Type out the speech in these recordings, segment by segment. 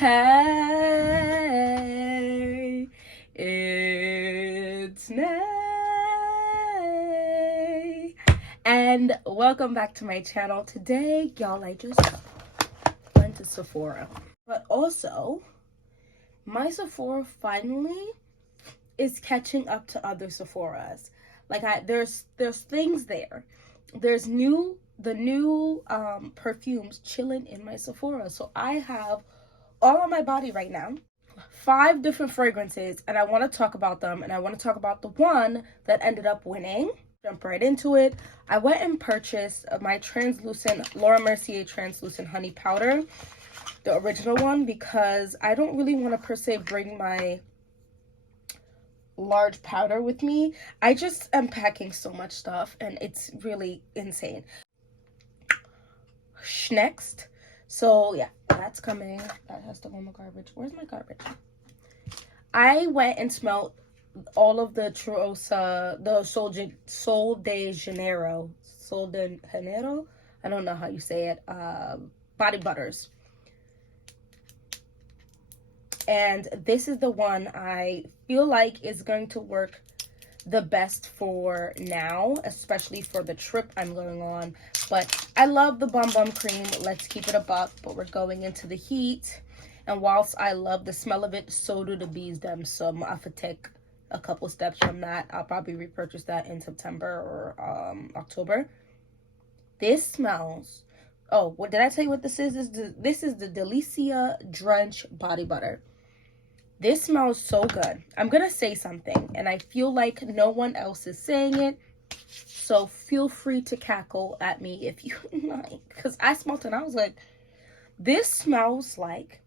Hey, it's Nay, and welcome back to my channel. Today, y'all, I just went to Sephora, but also my Sephora finally is catching up to other Sephoras. Like there's things there. There's the new perfumes chilling in my Sephora. So I have all on my body right now 5 different fragrances, and I want to talk about them, and I want to talk about the one that ended up winning. Jump right into it. I went and purchased my translucent Laura Mercier translucent honey powder, the original one, because I don't really want to per se bring my large powder with me. I just am packing so much stuff and it's really insane. Next, so yeah, that's coming. That has to go in my garbage. Where's my garbage? I went and smelled all of the Truosa, the Sol de Janeiro, I don't know how you say it, body butters. And this is the one I feel like is going to work the best for now, especially for the trip I'm going on. But I love the Bum Bum Cream. Let's keep it a buck, but we're going into the heat. And whilst I love the smell of it, so do the bees them. So I'm going to take a couple steps from that. I'll probably repurchase that in September or October. This smells... Oh, what did I tell you what this is? This is the Delicia Drench Body Butter. This smells so good. I'm going to say something, and I feel like no one else is saying it, so feel free to cackle at me if you like, because I smelled it and I was like, this smells like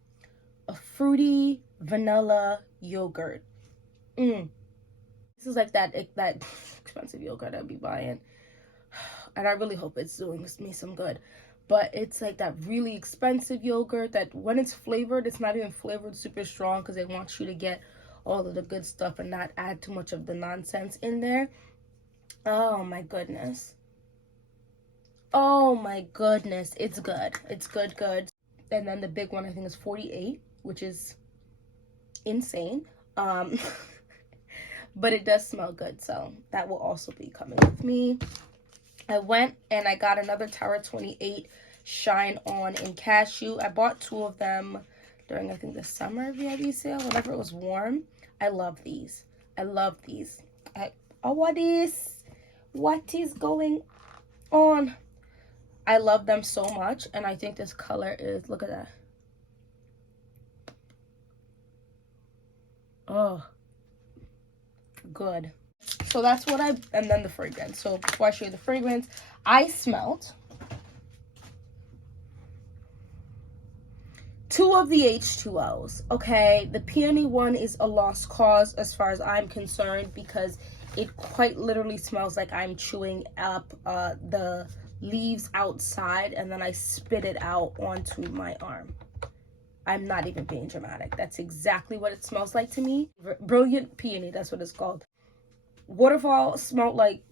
a fruity vanilla yogurt. This is like that expensive yogurt I'd be buying, and I really hope it's doing me some good. But it's like that really expensive yogurt that when it's flavored, it's not even flavored super strong because they want you to get all of the good stuff and not add too much of the nonsense in there. Oh my goodness. Oh my goodness. It's good. It's good. And then the big one I think is 48, which is insane. But it does smell good, so that will also be coming with me. I went and I got another Tower 28 Shine On in Cashew. I bought 2 of them during, I think, the summer VIB sale, whenever it was warm. I love these. What is going on? I love them so much, and I think this color is, look at that. Oh, good. So that's what and then the fragrance. So before I show you the fragrance, I smelled 2 of the H2Os, okay? The peony one is a lost cause as far as I'm concerned because it quite literally smells like I'm chewing up the leaves outside and then I spit it out onto my arm. I'm not even being dramatic. That's exactly what it smells like to me. Brilliant Peony, that's what it's called. Waterfall smelled like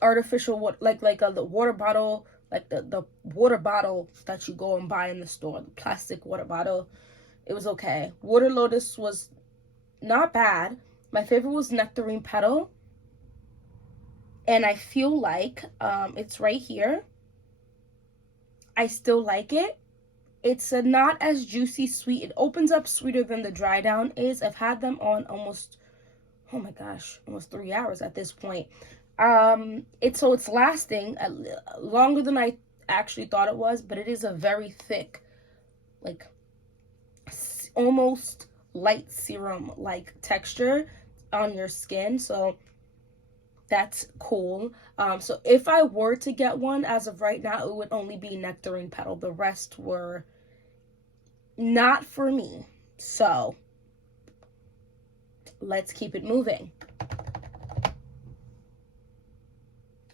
artificial, like the water bottle, like the water bottle that you go and buy in the store, the plastic water bottle. It was okay. Water Lotus was not bad. My favorite was Nectarine Petal, and I feel like it's right here. I still like it. It's not as juicy sweet. It opens up sweeter than the Dry Down is. I've had them on almost, oh my gosh, almost 3 hours at this point. It's lasting longer than I actually thought it was, but it is a very thick, like almost light serum like texture on your skin, so that's cool. So if I were to get one as of right now, it would only be Nectarine Petal. The rest were not for me, so let's keep it moving.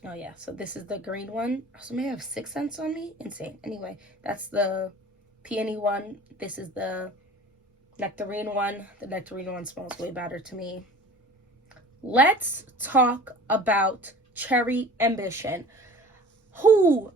Oh yeah, so this is the green one. So maybe I have 6 cents on me. Insane. Anyway, that's the peony one. This is the nectarine one. The nectarine one smells way better to me. Let's talk about Cherry Ambition.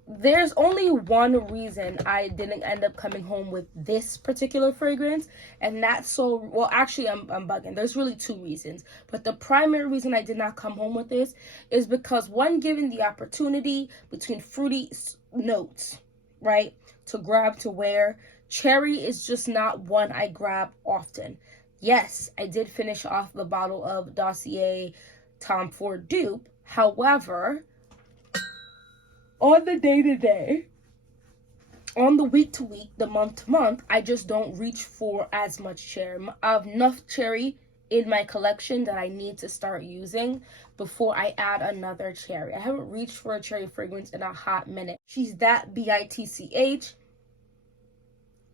There's only one reason I didn't end up coming home with this particular fragrance, and that's well, actually, I'm bugging. There's really two reasons, but the primary reason I did not come home with this is because, one, given the opportunity between fruity notes, right, to grab to wear, cherry is just not one I grab often. Yes, I did finish off the bottle of Dossier Tom Ford dupe. However, on the day-to-day, on the week-to-week, the month-to-month, I just don't reach for as much cherry. I have enough cherry in my collection that I need to start using before I add another cherry. I haven't reached for a cherry fragrance in a hot minute. She's that bitch.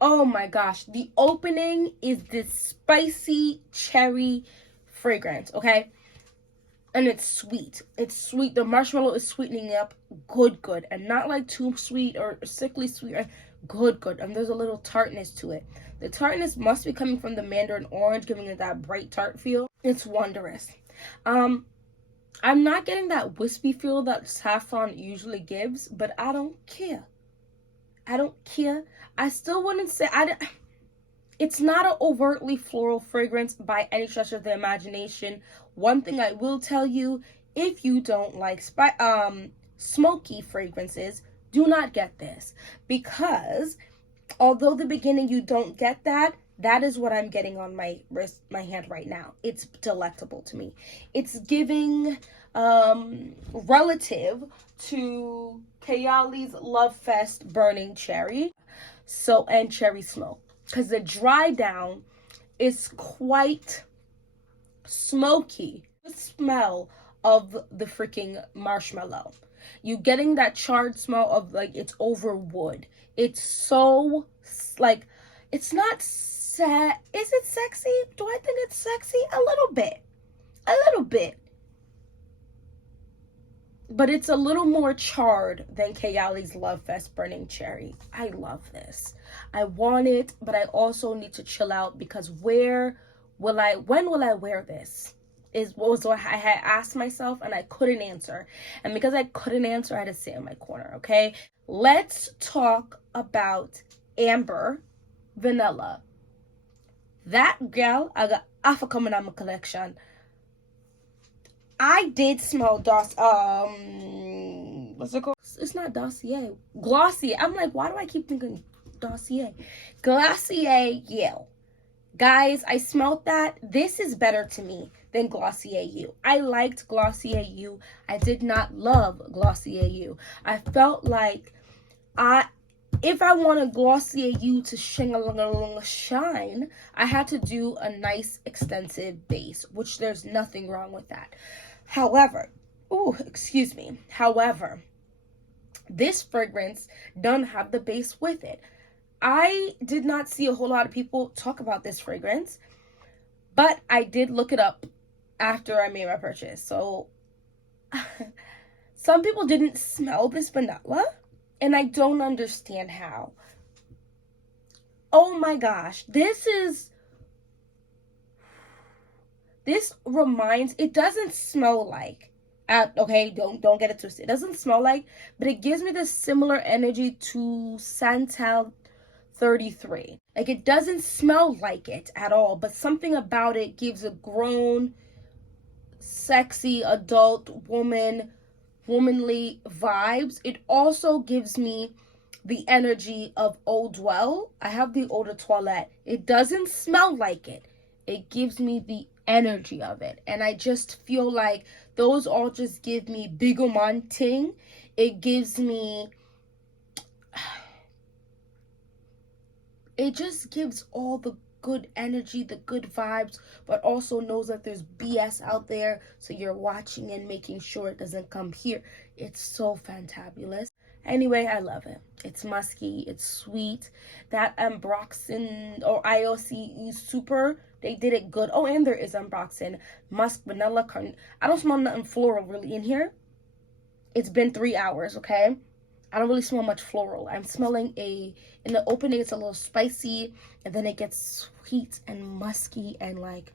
Oh my gosh. The opening is this spicy cherry fragrance, okay? And it's sweet. It's sweet. The marshmallow is sweetening up good. And not like too sweet or sickly sweet. Good. And there's a little tartness to it. The tartness must be coming from the mandarin orange, giving it that bright tart feel. It's wondrous. I'm not getting that wispy feel that saffron usually gives, but I don't care. I still wouldn't say... It's not an overtly floral fragrance by any stretch of the imagination. One thing I will tell you, if you don't like smoky fragrances, do not get this. Because although the beginning you don't get that, that is what I'm getting on my wrist, my hand right now. It's delectable to me. It's giving relative to Kayali's Love Fest Burning Cherry, and Cherry Smoke. Because the dry down is quite smoky. The smell of the freaking marshmallow. You getting that charred smell of like it's over wood. It's so like, it's not is it sexy? Do I think it's sexy? A little bit. But it's a little more charred than Kayali's Love Fest Burning Cherry. I love this. I want it, but I also need to chill out because when will I wear this? Was what I had asked myself and I couldn't answer. And because I couldn't answer, I had to sit in my corner, okay? Let's talk about Amber Vanilla. That girl, I got half coming on my collection. I did smell what's it called? It's not Dossier. Glossier. I'm like, why do I keep thinking Dossier? Glossier You. Guys, I smelled that. This is better to me than Glossier You. I liked Glossier You. I did not love Glossier You. I felt like if I want a Glossier You to shine, I had to do a nice extensive base, which there's nothing wrong with that. However, this fragrance doesn't have the base with it. I did not see a whole lot of people talk about this fragrance, but I did look it up after I made my purchase. So some people didn't smell this vanilla, and I don't understand how. Oh my gosh, it doesn't smell like, okay, don't get it twisted. It doesn't smell like, but it gives me the similar energy to Santal 33. Like, it doesn't smell like it at all, but something about it gives a grown, sexy, adult womanly vibes. It also gives me the energy of Eau Dwell. I have the Eau de Toilette. It doesn't smell like it. It gives me the energy of it. And I just feel like those all just give me bigomonting. It just gives all the good energy, the good vibes, but also knows that there's BS out there. So you're watching and making sure it doesn't come here. It's so fantabulous. Anyway, I love it. It's musky. It's sweet. That Ambroxan or IOCE Super, they did it good. Oh, and there is Ambroxan Musk Vanilla. I don't smell nothing floral really in here. It's been 3 hours, okay? I don't really smell much floral. I'm smelling in the opening, it's a little spicy, and then it gets sweet and musky and like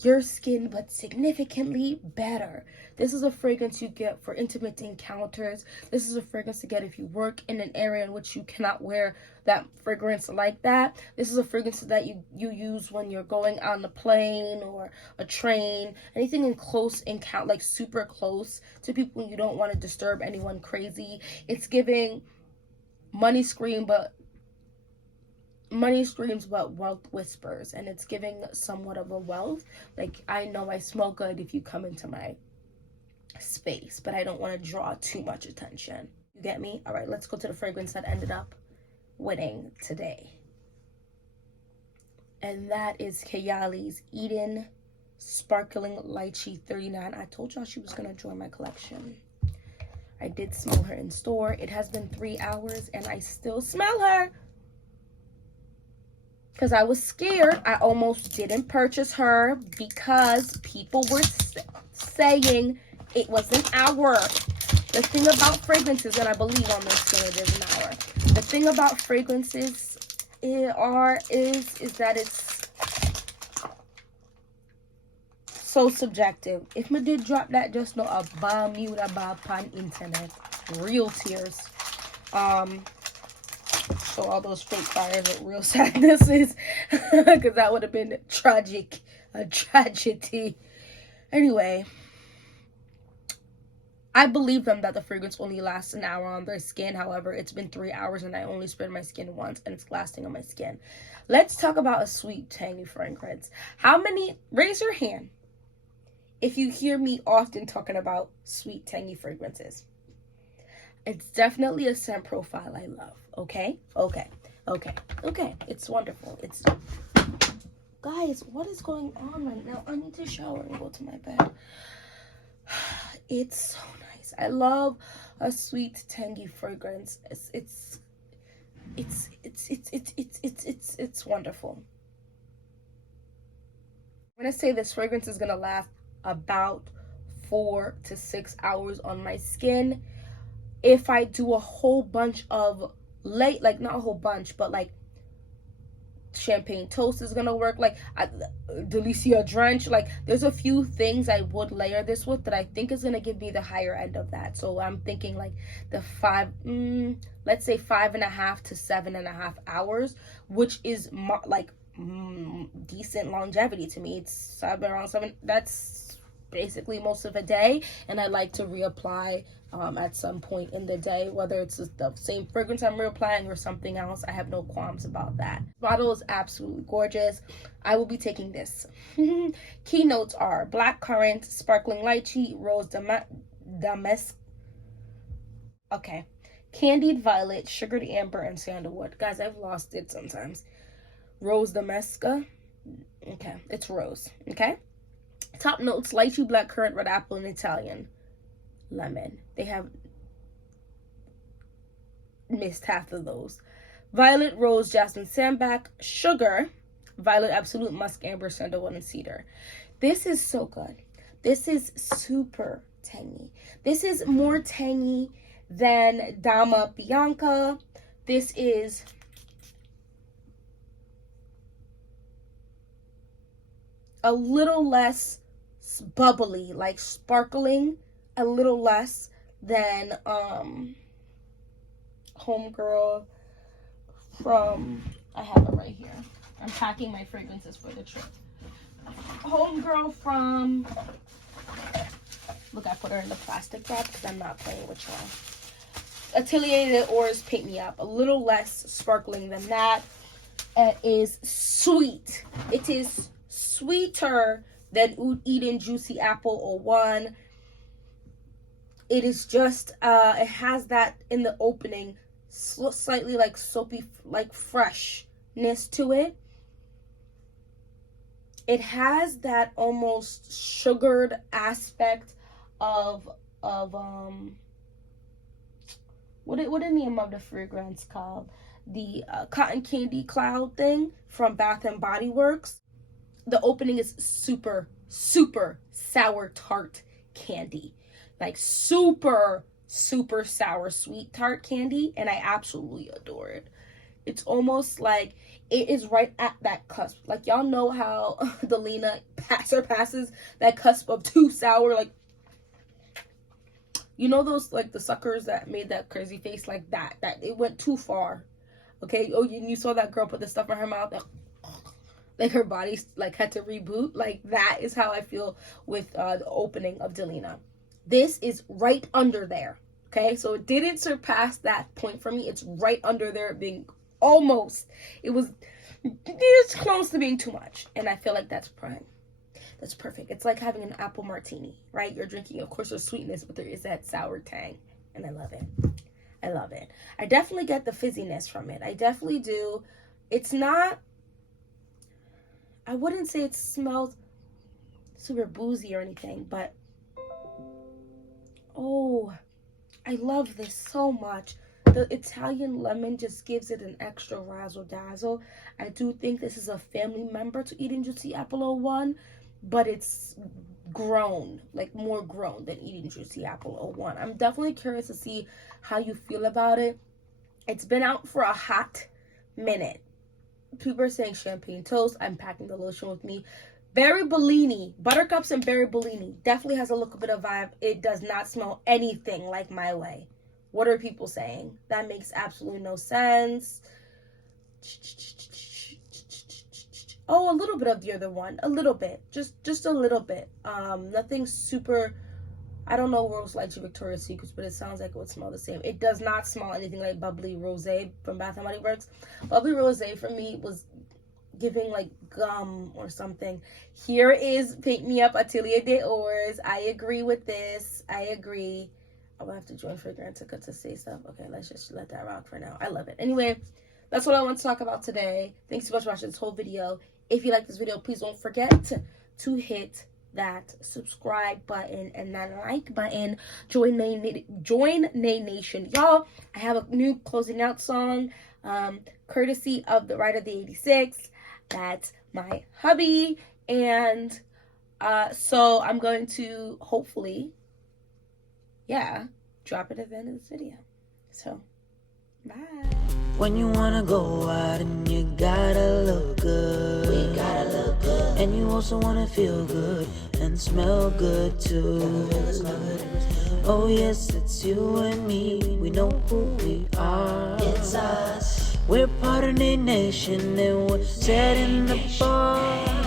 your skin, but significantly better. This is a fragrance you get for intimate encounters. This is a fragrance to get if you work in an area in which you cannot wear that fragrance like that. This is a fragrance that you use when you're going on a plane or a train, anything in close encounter, like super close to people you don't want to disturb anyone crazy. It's giving money screams but wealth whispers, and it's giving somewhat of a wealth. Like, I know I smell good if you come into my space, but I don't want to draw too much attention. You get me? All right, let's go to the fragrance that ended up winning today, and that is Kayali's Eden Sparkling Lychee 39. I told y'all she was gonna join my collection. I did smell her in store. It has been 3 hours and I still smell her, because I was scared. I almost didn't purchase her because people were saying it wasn't our. The thing about fragrances, and I believe on this skin it is an hour. The thing about fragrances is that it's so subjective. If me did drop that, just know a bomb you da bomb pan internet. Real tears. So all those fake fires with real sadnesses, because that would have been tragic, a tragedy. Anyway, I believe them that the fragrance only lasts an hour on their skin. However, it's been 3 hours and I only sprayed my skin once and it's lasting on my skin. Let's talk about a sweet, tangy fragrance. How many, raise your hand if you hear me often talking about sweet, tangy fragrances. It's definitely a scent profile I love. Okay. It's wonderful. It's, guys, what is going on right now? I need to shower and go to my bed. It's so nice. I love a sweet, tangy fragrance. It's wonderful. I'm gonna say this fragrance is gonna last about 4 to 6 hours on my skin. If I do a whole bunch of like not a whole bunch, but like champagne toast is gonna work, like Delicia Drench, like there's a few things I would layer this with that I think is gonna give me the higher end of that. So I'm thinking like the let's say 5.5 to 7.5 hours, which is decent longevity to me. It's around 7. That's basically most of a day, and I like to reapply at some point in the day, whether it's the same fragrance I'm reapplying or something else. I have no qualms about that. Bottle is absolutely gorgeous. I will be taking this. Keynotes are blackcurrant, sparkling lychee, rose damask, candied violet, sugared amber, and sandalwood. Guys, I've lost it sometimes. Rose damesca. Okay, it's rose. Okay. Top notes: lychee, blackcurrant, red apple, and Italian lemon. They have missed half of those. Violet, rose, jasmine, sambac, sugar, violet, absolute, musk, amber, sandalwood, and cedar. This is so good. This is super tangy. This is more tangy than Dama Bianca. This is a little less bubbly, like sparkling, a little less than Homegirl from, I have it right here. I'm packing my fragrances for the trip. Homegirl from, look, I put her in the plastic wrap because I'm not playing with y'all. Atelier Ours Paint Me Up, a little less sparkling than that. It is sweet. It is sweeter than Oud Eden Juicy Apple 01. It is just, it has that in the opening, slightly like soapy, like freshness to it. It has that almost sugared aspect of what is the name of the fragrance called? The cotton candy cloud thing from Bath and Body Works. The opening is super sour tart candy, like super sour sweet tart candy, and I absolutely adore it. It's almost like it is right at that cusp. Like, y'all know how Delina surpasses that cusp of too sour. Like, you know those, like, the suckers that made that crazy face like that it went too far. Okay? Oh, you saw that girl put the stuff in her mouth, like her body, like, had to reboot. Like, that is how I feel with the opening of Delina. This is right under there. Okay? So it didn't surpass that point for me. It's right under there, being almost, it was close to being too much. And I feel like that's prime. That's perfect. It's like having an apple martini, right? You're drinking, of course, there's sweetness, but there is that sour tang. And I love it. I love it. I definitely get the fizziness from it. I definitely do. It's not, I wouldn't say it smells super boozy or anything, but oh, I love this so much. The Italian lemon just gives it an extra razzle dazzle. I do think this is a family member to Eating Juicy Apple 01, but it's grown, like more grown than Eating Juicy Apple 01. I'm definitely curious to see how you feel about it. It's been out for a hot minute. People are saying champagne toast. I'm packing the lotion with me. Berry Bellini, Buttercups and Berry Bellini definitely has a little bit of vibe. It does not smell anything like My Way. What are people saying? That makes absolutely no sense. Oh, a little bit of the other one. A little bit. Just a little bit. Nothing super, I don't know Rose Lychee Victoria's Secrets, but it sounds like it would smell the same. It does not smell anything like Bubbly Rosé from Bath & Body Works. Bubbly Rosé for me was giving like gum or something. Here is Paint Me Up Atelier d'Ors. I agree with this. I agree. I'm gonna have to join Fragrantica to say stuff. Okay, let's just let that rock for now. I love it. Anyway, that's what I want to talk about today. Thanks so much for watching this whole video. If you like this video, please don't forget to hit that subscribe button and that like button. Join Nay Nation. Y'all, I have a new closing out song, courtesy of the Ride of the 86. That's my hubby. And so I'm going to hopefully, yeah, drop it at the end of this video. So, bye. When you wanna go out and you gotta look good, we gotta look good, and you also wanna feel good and smell good too. Oh yes, it's you and me, we know who we are. It's us. We're part of the nation and we're setting the bar.